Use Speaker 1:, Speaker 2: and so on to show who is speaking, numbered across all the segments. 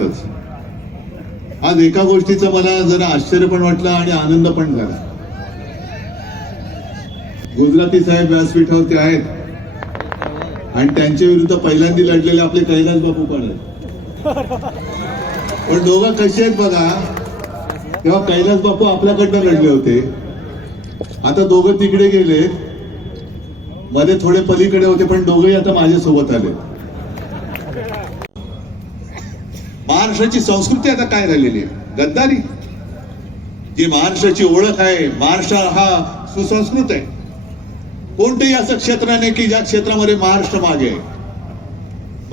Speaker 1: आहेतच आज एका गोष्टीचं मला जरा आश्चर्य पण वाटलं आणि आनंद पण झाला. गुजराती साहेब व्यासपीठावरती आहेत. आणि त्यांच्या विरुद्ध पहिल्यांदा लढलेले आपले कैलास बापू पण आहेत. पण दोघं कसे आहेत बघा तेव्हा कैलास बापू आपल्याकडनं लढले होते. आता दोघं तिकडे गेले. मध्ये थोडे पलीकडे होते पण दोघेही आता माझ्यासोबत आले. महाराष्ट्राची संस्कृती आता काय झालेली आहे? गद्दारी. जी महाराष्ट्राची ओळख आहे महाराष्ट्र हा सुसंस्कृत आहे. कोणतंही असं क्षेत्र नाही की ज्या क्षेत्रामध्ये महाराष्ट्र मागे आहे.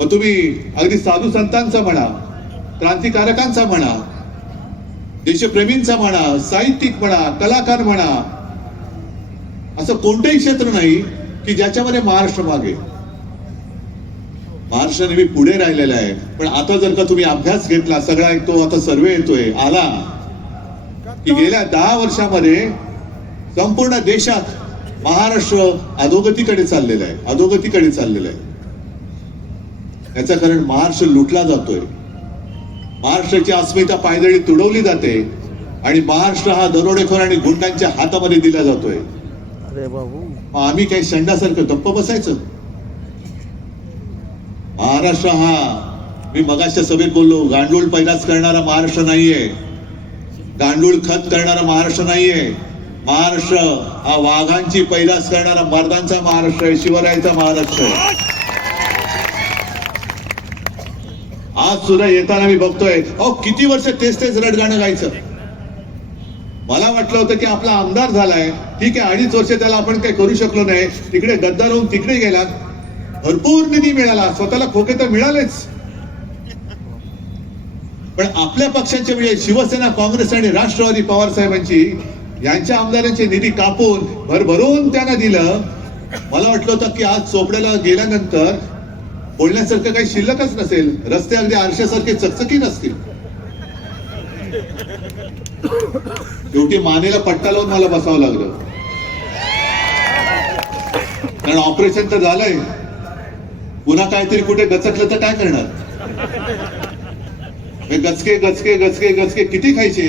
Speaker 1: मग तुम्ही अगदी साधू संतांचा म्हणा क्रांतिकारकांचा म्हणा देशप्रेमींचा म्हणा साहित्यिक म्हणा कलाकार म्हणा असं कोणतंही क्षेत्र नाही की ज्याच्यामध्ये महाराष्ट्र मागे आहे. महाराष्ट्र नेहमी पुढे राहिलेला आहे. पण आता जर का तुम्ही अभ्यास घेतला सगळा एक तो आता सर्वे येतोय आला. की गेल्या दहा वर्षामध्ये संपूर्ण देशात महाराष्ट्र अधोगतीकडे चाललेला आहे अधोगतीकडे चाललेला आहे. याचं कारण महाराष्ट्र लुटला जातोय. महाराष्ट्राची अस्मिता पायदळी तुडवली जाते आणि महाराष्ट्र हा दरोडेखोर आणि गुंडांच्या हातामध्ये दिला जातोय. आम्ही काही शंडासारखं गप्प बसायचं? महाराष्ट्र हा. मी मगाशच्या सभेत बोललो गांडूळ पैदास करणारा महाराष्ट्र नाहीये. गांडूळ खत करणारा महाराष्ट्र नाहीये. महाराष्ट्र हा वाघांची पैदास करणारा मर्दांचा महाराष्ट्र आहे शिवरायाचा महाराष्ट्र आहे. आज सुद्धा येताना मी बघतोय अहो किती वर्ष तेच तेच रडगाणं गायचं. मला वाटलं होतं की आपला आमदार झालाय ठीक आहे अडीच वर्ष त्याला आपण काही करू शकलो नाही. तिकडे गद्दार होऊन तिकडे गेला भरपूर निधी मिळाला. स्वतःला खोके तर मिळालेच. पण आपल्या पक्षाचे म्हणजे शिवसेना काँग्रेस आणि राष्ट्रवादी पवार साहेबांची यांच्या आमदारांचे निधी कापून भरभरून त्यांना दिलं. मला वाटलं होतं की आज चोपड्याला गेल्यानंतर बोलण्यासारखं काही शिल्लकच नसेल. रस्ते अगदी आरशासारखे चकचकी नसतील शेवटी मानेला पट्टा लावून मला बसावं लागलं. कारण ऑपरेशन तर झालंय. पुन्हा काहीतरी कुठे गचकलं तर काय करणार? हे गचके गचके गचके गचके किती खायचे?